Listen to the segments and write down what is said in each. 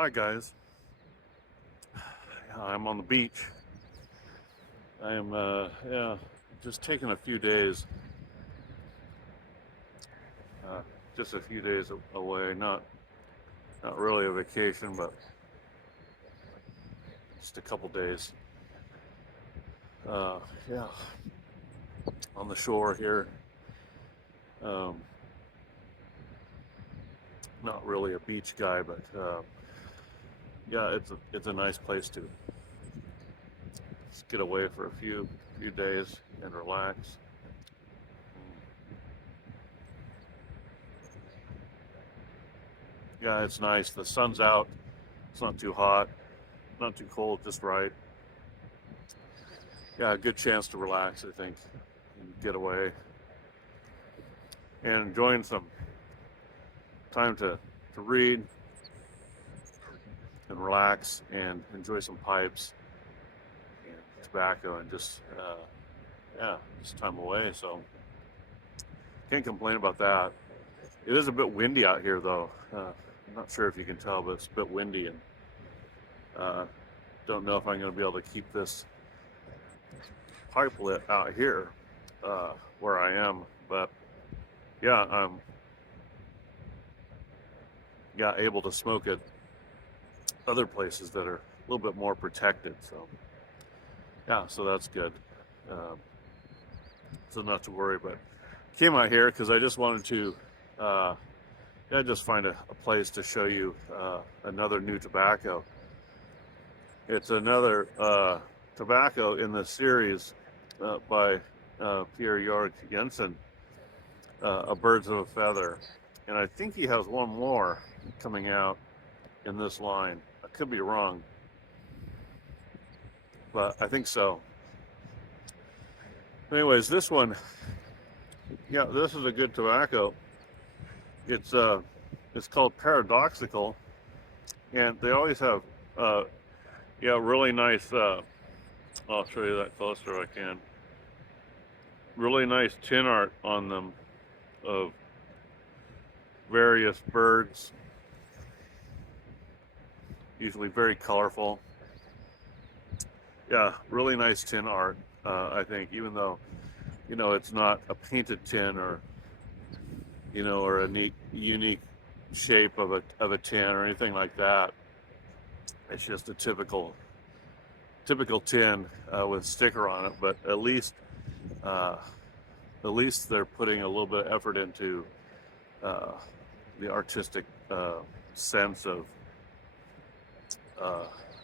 Hi guys. I'm on the beach. I am just taking a few days, just a few days away. Not really a vacation, but just a couple days. Yeah, on the shore here. Um, Not really a beach guy, but yeah, it's a nice place to just get away for a few days and relax. Yeah, it's nice. The sun's out. It's not too hot, not too cold, just right. Yeah, a good chance to relax, I think, and get away and enjoying some time to read and relax and enjoy some pipes and tobacco and just time away. So can't complain about that. It is a bit windy out here, though. I'm not sure if you can tell, but it's a bit windy, and don't know if I'm going to be able to keep this pipe lit out here where I am. But yeah, I'm able to smoke at other places that are a little bit more protected. So yeah, so that's good. So not to worry. But came out here because I just wanted to just find a place to show you another new tobacco. It's another tobacco in the series by Per Georg Jensen, A Birds of a Feather. And I think he has one more coming out in this line. I could be wrong, but I think so. Anyways, this one, yeah, this is a good tobacco. It's called Paradoxical, and they always have really nice. I'll show you that closer if I can. Really nice tin art on them of various birds, usually very colorful. Yeah, really nice tin art. I think, even though it's not a painted tin or or a neat, unique shape of a tin or anything like that. It's just a typical tin with a sticker on it. But at least they're putting a little bit of effort into the artistic sense of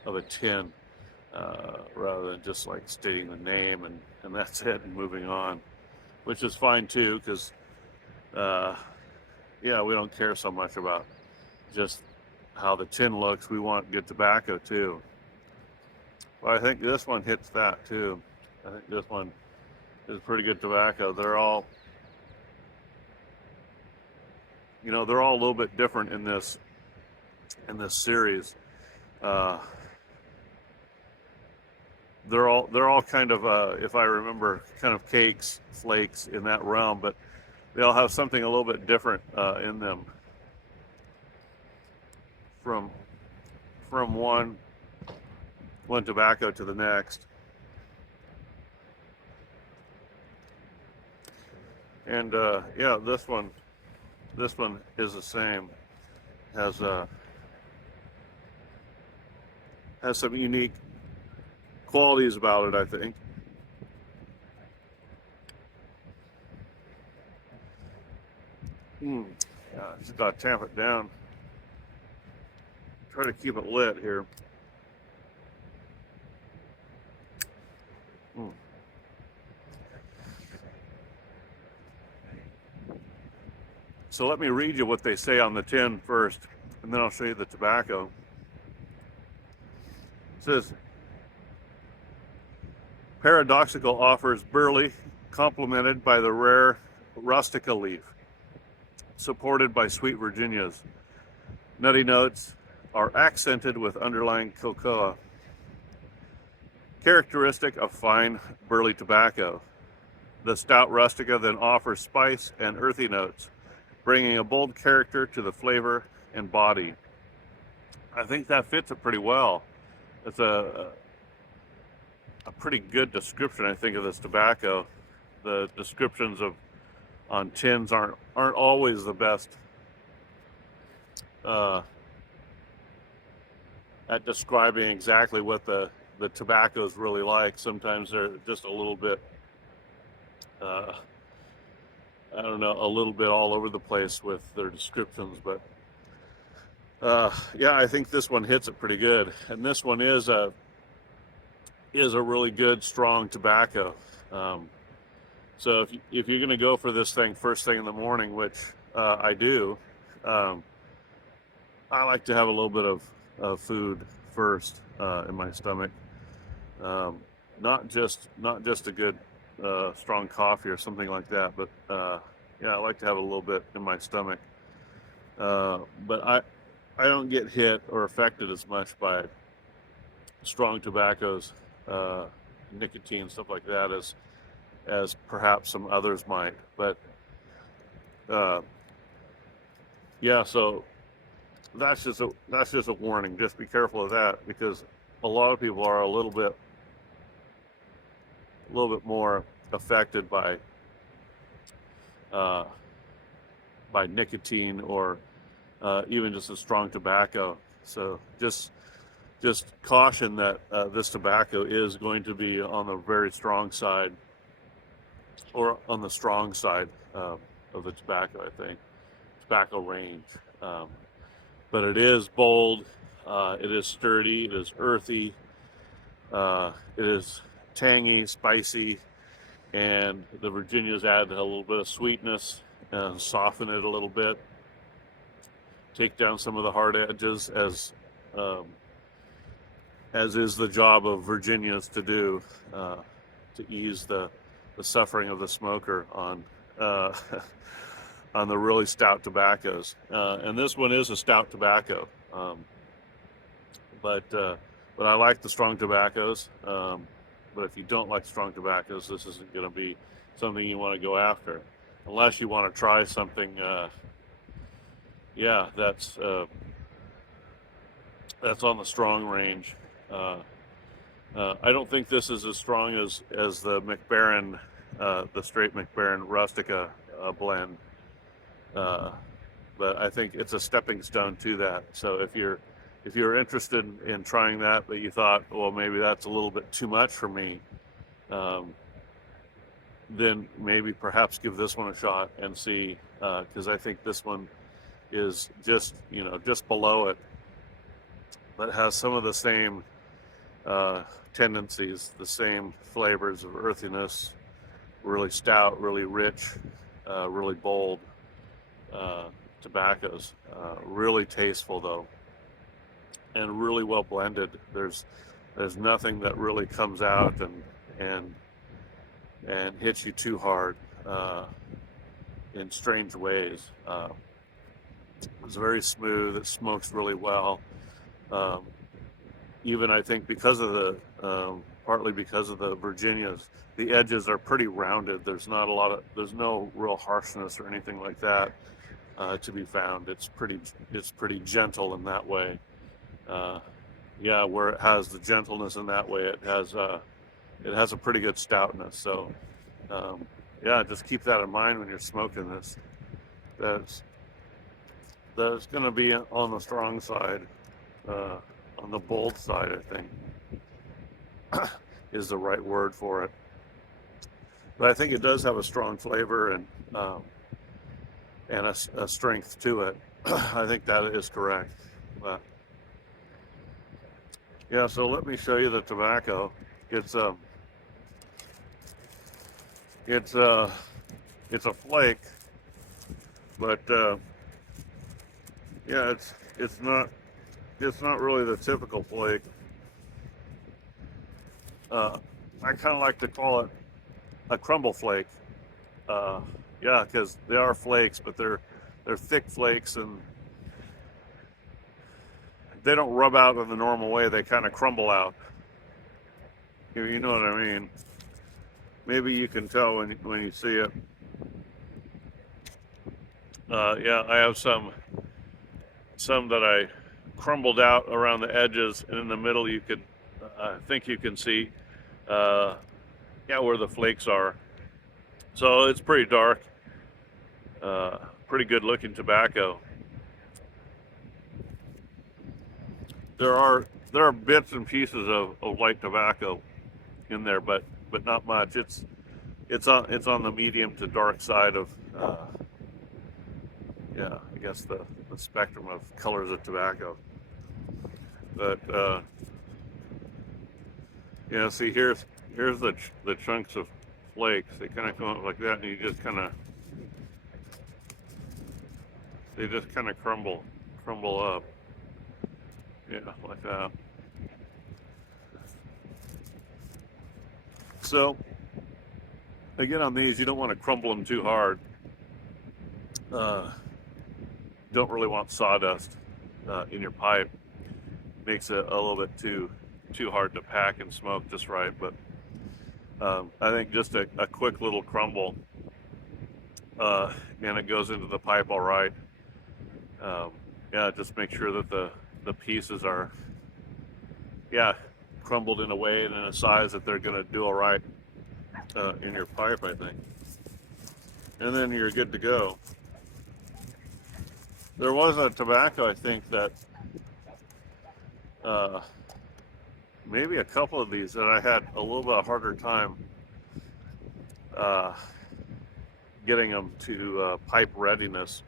a tin, rather than just like stating the name and that's it and moving on, which is fine too, because we don't care so much about just how the tin looks. We want good tobacco too. Well, I think this one hits that too. I think this one is pretty good tobacco. They're all a little bit different in this series. They're all kind of, if I remember, kind of cakes, flakes in that realm, but they all have something a little bit different in them from one tobacco to the next. And this one is the same. Has some unique qualities about it, I think. Just gotta tamp it down. Try to keep it lit here. So let me read you what they say on the tin first, and then I'll show you the tobacco. It says, Paradoxical offers burley, complemented by the rare rustica leaf, supported by sweet Virginias. Nutty notes are accented with underlying cocoa, characteristic of fine burley tobacco. The stout rustica then offers spice and earthy notes, bringing a bold character to the flavor and body. I think that fits it pretty well. It's a pretty good description, I think, of this tobacco. The descriptions of on tins aren't always the best uh, at describing exactly what the tobacco is really like. Sometimes they're just a little bit, uh, I don't know, a little bit all over the place with their descriptions. But yeah, I think this one hits it pretty good. And this one is a really good, strong tobacco. So if you're going to go for this thing first thing in the morning, which I do, I like to have a little bit of food first in my stomach. Not just a good strong coffee or something like that, but yeah, I like to have a little bit in my stomach. But I don't get hit or affected as much by strong tobaccos, nicotine, stuff like that, as perhaps some others might. But yeah, so that's just a warning. Just be careful of that, because a lot of people are a little bit more affected by nicotine, or even just a strong tobacco. So just caution that this tobacco is going to be on the very strong side, or on the strong side of the tobacco, I think, tobacco range. But it is bold, it is sturdy, it is earthy, it is tangy, spicy, and the Virginias add a little bit of sweetness and soften it a little bit, take down some of the hard edges, as is the job of Virginias to do, to ease the suffering of the smoker on on the really stout tobaccos. And this one is a stout tobacco, but I like the strong tobaccos. But if you don't like strong tobaccos, this isn't going to be something you want to go after, unless you want to try something. Yeah, that's on the strong range. I don't think this is as strong as the McBaron, the straight McBaron Rustica blend, but I think it's a stepping stone to that. So if you're interested in trying that, but you thought, well, maybe that's a little bit too much for me, then maybe perhaps give this one a shot and see, because I think this one is just below it, but has some of the same tendencies, the same flavors of earthiness, really stout, really rich, really bold tobaccos. Really tasteful though, and really well blended. There's nothing that really comes out and hits you too hard in strange ways. It's very smooth. It smokes really well. Even I think because of the partly because of the Virginias, the edges are pretty rounded. There's no real harshness or anything like that to be found. It's pretty gentle in that way. Yeah, where it has the gentleness in that way, it has a pretty good stoutness. So yeah, just keep that in mind when you're smoking this. That's going to be on the strong side, on the bold side, I think is the right word for it. But I think it does have a strong flavor and a strength to it. I think that is correct. But yeah, so let me show you the tobacco. It's a flake, but yeah, it's not really the typical flake. I kind of like to call it a crumble flake. Yeah, because they are flakes, but they're thick flakes, and they don't rub out in the normal way. They kind of crumble out. You know what I mean? Maybe you can tell when you see it. Yeah, I have some that crumbled out around the edges, and in the middle you could, I think you can see, yeah, where the flakes are. So it's pretty dark, pretty good looking tobacco. There are bits and pieces of light tobacco in there, but not much. It's on the medium to dark side of, yeah, I guess the spectrum of colors of tobacco. But yeah, see, here's the chunks of flakes. They kind of come up like that, and you just kind of they just kind of crumble up. Yeah, like that. So again, on these, you don't want to crumble them too hard. Don't really want sawdust in your pipe. Makes it a little bit too hard to pack and smoke just right. But I think just a quick little crumble, and it goes into the pipe all right. Yeah, just make sure that the pieces are, yeah, crumbled in a way and in a size that they're going to do all right in your pipe, I think. And then you're good to go. There was a tobacco, I think, that maybe a couple of these that I had a little bit harder time getting them to pipe readiness.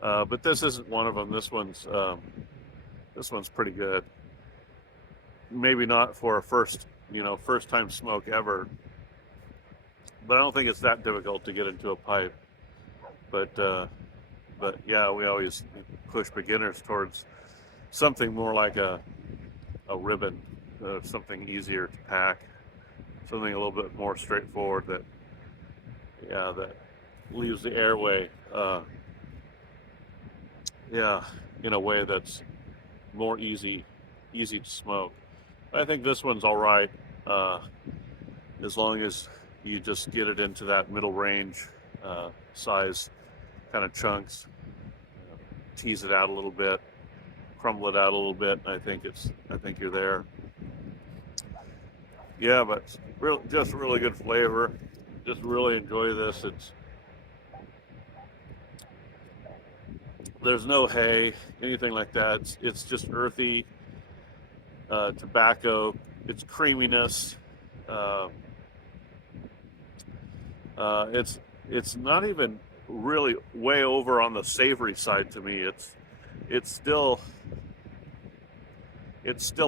But this isn't one of them. This one's pretty good. Maybe not for a first time smoke ever, but I don't think it's that difficult to get into a pipe. But yeah, we always push beginners towards something more like a ribbon, something easier to pack, something a little bit more straightforward that leaves the airway, yeah, in a way that's more easy to smoke. I think this one's all right, as long as you just get it into that middle range size kind of chunks, tease it out a little bit, crumble it out a little bit, and I think you're there. Yeah, but just really good flavor. Just really enjoy this. There's no hay, anything like that. It's just earthy tobacco. It's creaminess. It's not even really way over on the savory side to me. It's still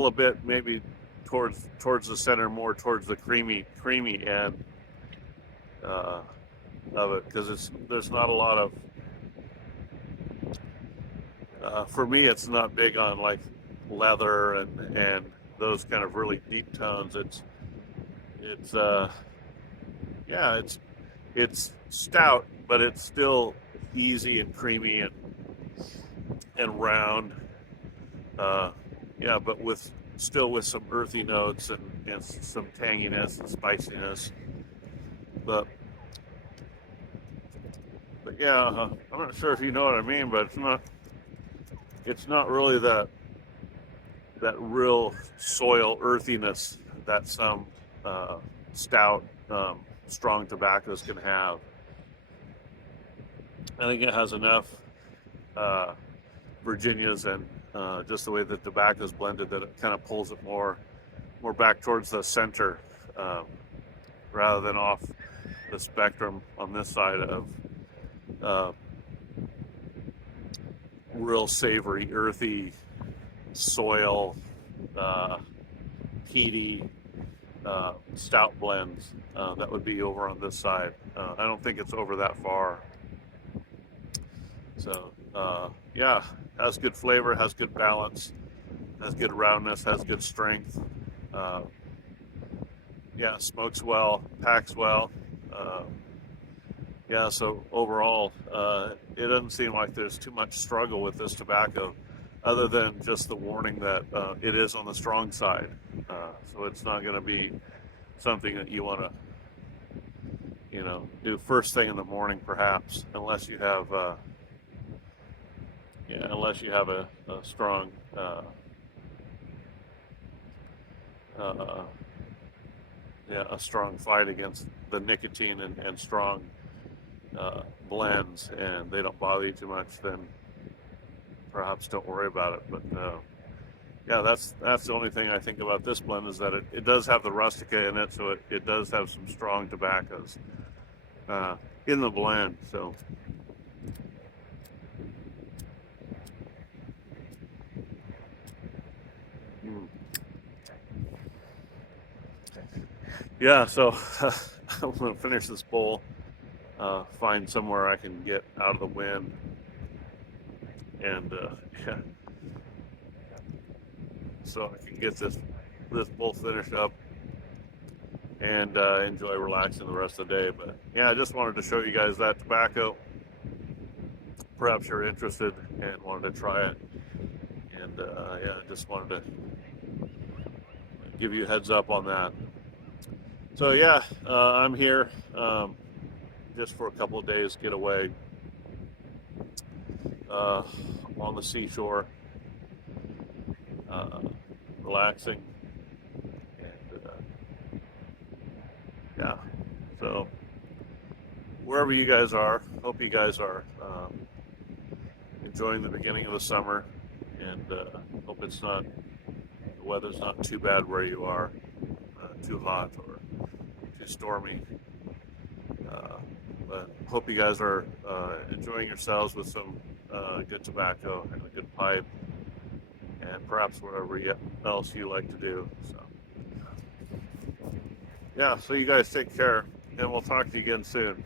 a bit maybe towards the center, more towards the creamy end of it, because there's not a lot of, for me, it's not big on like leather and those kind of really deep tones. Yeah, it's stout, but it's still easy and creamy and round. Yeah, but still with some earthy notes and some tanginess and spiciness. But yeah, I'm not sure if you know what I mean, but it's not really that real soil earthiness that some stout, strong tobaccos can have. I think it has enough Virginias and just the way the tobacco is blended that it kind of pulls it more back towards the center, rather than off the spectrum on this side of real savory, earthy, soil, peaty, stout blends. That would be over on this side. I don't think it's over that far. So yeah, has good flavor, has good balance, has good roundness, has good strength. Yeah, smokes well, packs well. Yeah, so overall, it doesn't seem like there's too much struggle with this tobacco, other than just the warning that it is on the strong side. So it's not going to be something that you want to, do first thing in the morning, perhaps, unless you have, yeah, unless you have a strong uh, yeah, a strong fight against the nicotine and strong blends, and they don't bother you too much, then perhaps don't worry about it. But yeah, that's the only thing I think about this blend, is that it does have the rustica in it, so it does have some strong tobaccos in the blend. So yeah, so I'm gonna finish this bowl, find somewhere I can get out of the wind, and yeah, so I can get this bowl finished up and enjoy relaxing the rest of the day. But yeah, I just wanted to show you guys that tobacco. Perhaps you're interested and wanted to try it, and yeah, just wanted to give you a heads up on that. So yeah, I'm here just for a couple of days, get away on the seashore, relaxing, and yeah. So wherever you guys are, hope you guys are enjoying the beginning of the summer, and hope the weather's not too bad where you are, too hot or too stormy. But hope you guys are enjoying yourselves with some good tobacco and a good pipe, and perhaps whatever else you like to do. So yeah, so you guys take care, and we'll talk to you again soon.